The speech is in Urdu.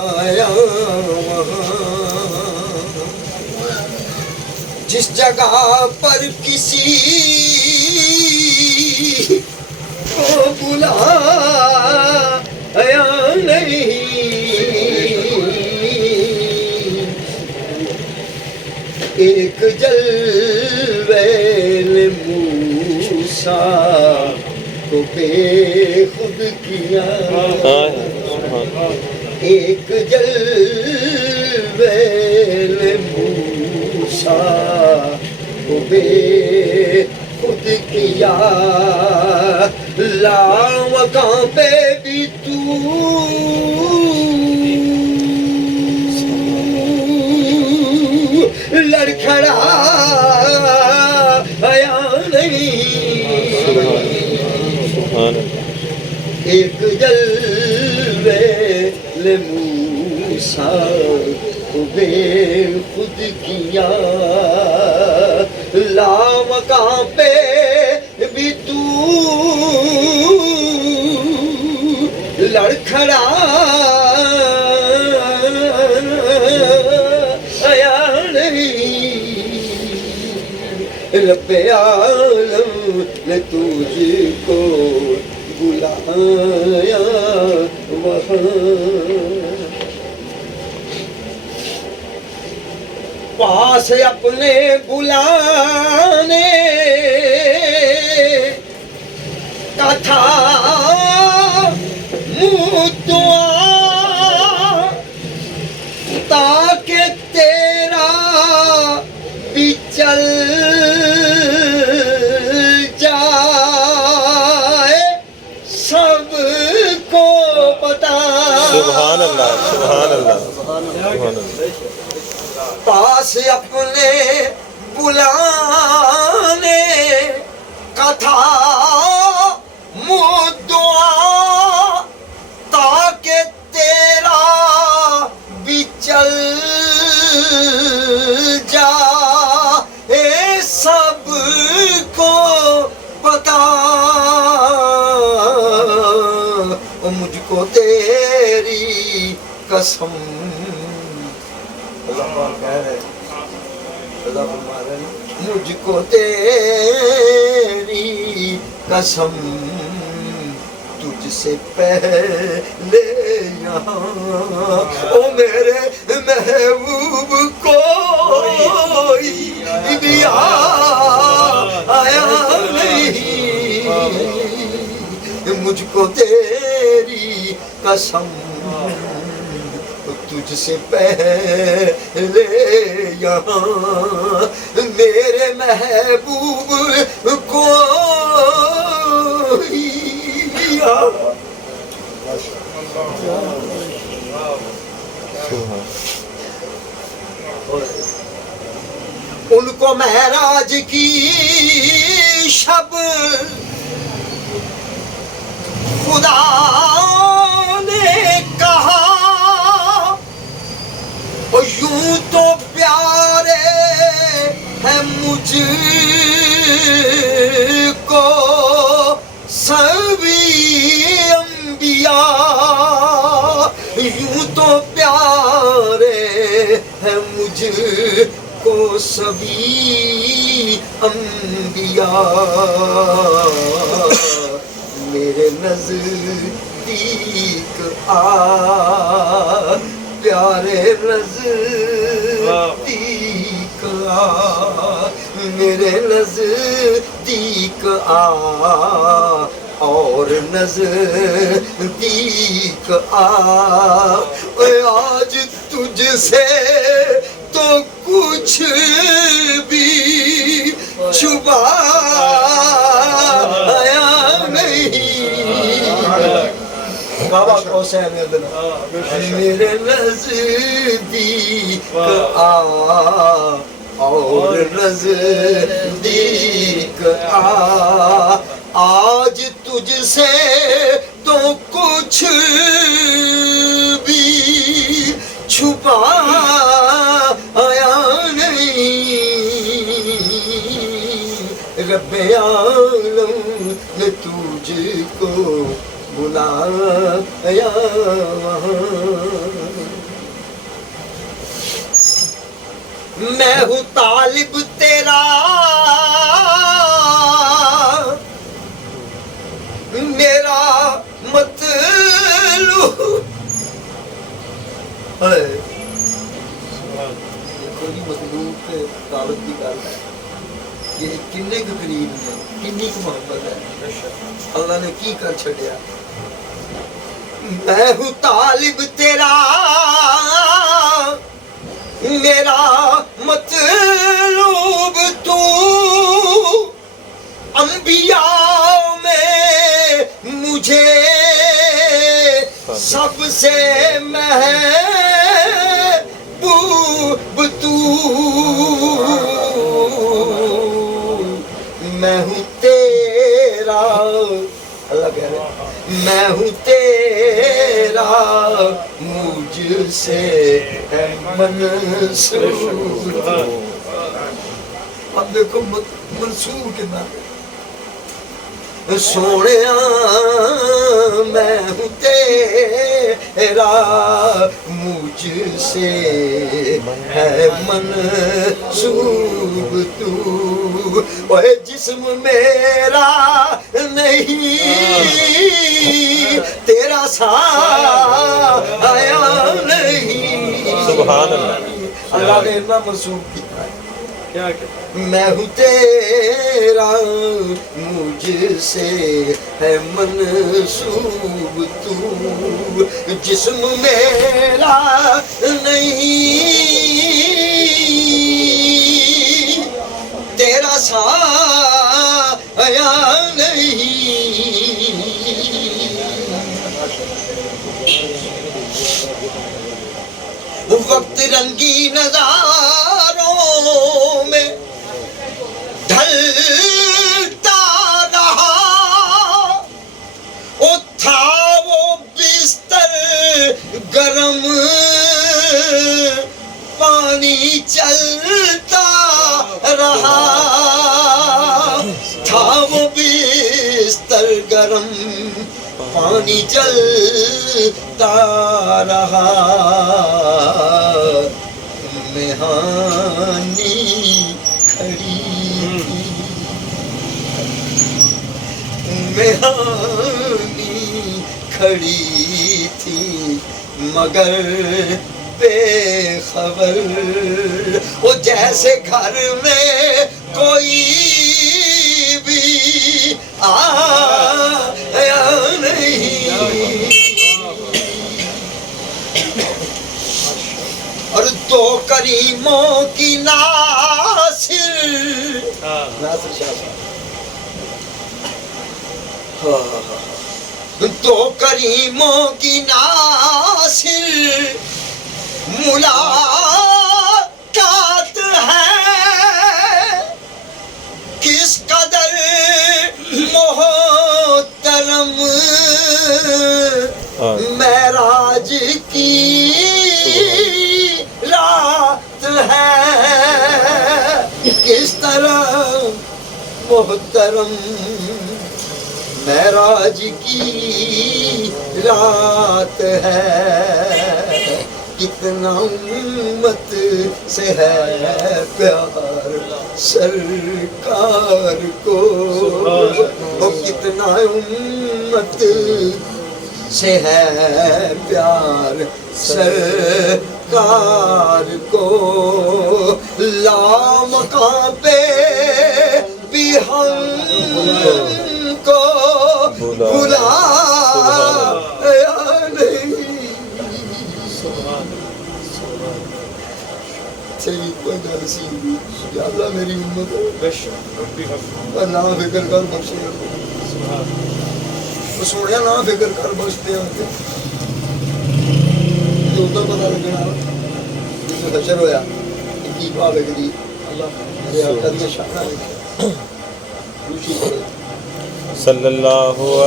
آیا جس جگہ پر کسی کو بلایا نہیں، ایک جلوے نے موسیٰ کو بے خود کیا، ایک جلوے نے موسیٰ کو بے خود کیا، لاوکاں پہ بھی تو لڑکھڑایا نہیں، ایک جلوے نے موسیٰ کو بے خود کیا، لاوکاں پہ بھی تو لڑکھڑایا نہیں، رب عالم نے تجھ کو بلایا وہاں، پاس اپنے بلانے کا تھا مدعا، تاکہ تیرا بھی چل جائے سب کو پتا۔ سبحان اللہ، سبحان اللہ، سبحان اللہ۔ پاس اپنے بلانے کا تھا مدعا، تاکہ تیرا بھی چل جائے سب کو پتا، مجھ کو تیری قسم، مجھ کو تیری قسم، تجھ سے پہلے یہاں او میرے محبوب کوئی بھی آیا نہیں، مجھ کو تیری قسم، تجھ سے پہلے یہاں میرے محبوب کوئی ان کو معراج کی شب خدا نے کہا، یوں تو پیارے ہیں مجھ کو سبھی انبیاء، یوں تو پیارے ہیں مجھ کو سبھی انبیاء، میرے نزدیک آ پیارے نزدیک آ، میرے نزدیک آ، اور نزدیک آ، آج تجھ سے تو کچھ بھی چھپایا نہیں، بابا کو حسین میرے نزدیک آ، اور نزدیک آ، آج تجھ سے تو کچھ بھی چھپایا نہیں، رب عالم نے تجھ کو بلایا وہاں میں ہوں طالب تیرا میرا مطلوب ہے کوئی مطلوب تے طالب کی گل ہے یہ کنے کے قریب ہے کنی کی محبت ہے اللہ نے کی کر چھڑیا میں ہوں طالب تیرا میرا مطلوب تو انبیاء میں مجھے سب سے محبوب تو میں ہوں تیرا اللہ کہہ رہے میں ہوں تیرا مجھ سے ہے منصور اب دیکھو منصور کے نام سونیا میں ہوں تیرا مجھ سے ہے منصور تو اے جسم میرا نہیں تیرا سایہ نہیں سبحان اللہ اللہ نے اتنا منصوب کیا ہے کیا میں ہوں تیرا مجھ سے ہے منسوب تو جسم میرا نہیں تیرا سایہ نہیں وقت رنگی نظاروں میں ڈھلتا رہا وہ تھا وہ بستر گرم پانی چلتا رہا تھا وہ بستر گرم پانی چلتا رہا مہانی کھڑی تھی مہانی کھڑی تھی مگر بے خبر وہ جیسے گھر میں کوئی بھی آیا نہیں اور دو کریموں کی ناصر شاہ دو کریموں کی ناصر ملاقات ہے کس قدر محترم معراج کی رات ہے کس طرح محترم معراج کی رات ہے کتنا امت سے ہے پیار سرکار کو کتنا امت سے ہے پیار سرکار کو لامکاں پہ بھی ہم کو بلایا نہیں صحیح کوئی گل سی یا اللہ میری امت نہ فکر کر بخشے سوڑیا نہ فکر کر بخشتے آتے ادھر پتا لگنا جس میں حشر ہویا کی پاوے گی اللہ میرے حقیقت میں شاہدہ ہے روشی پڑے صلی اللہ علیہ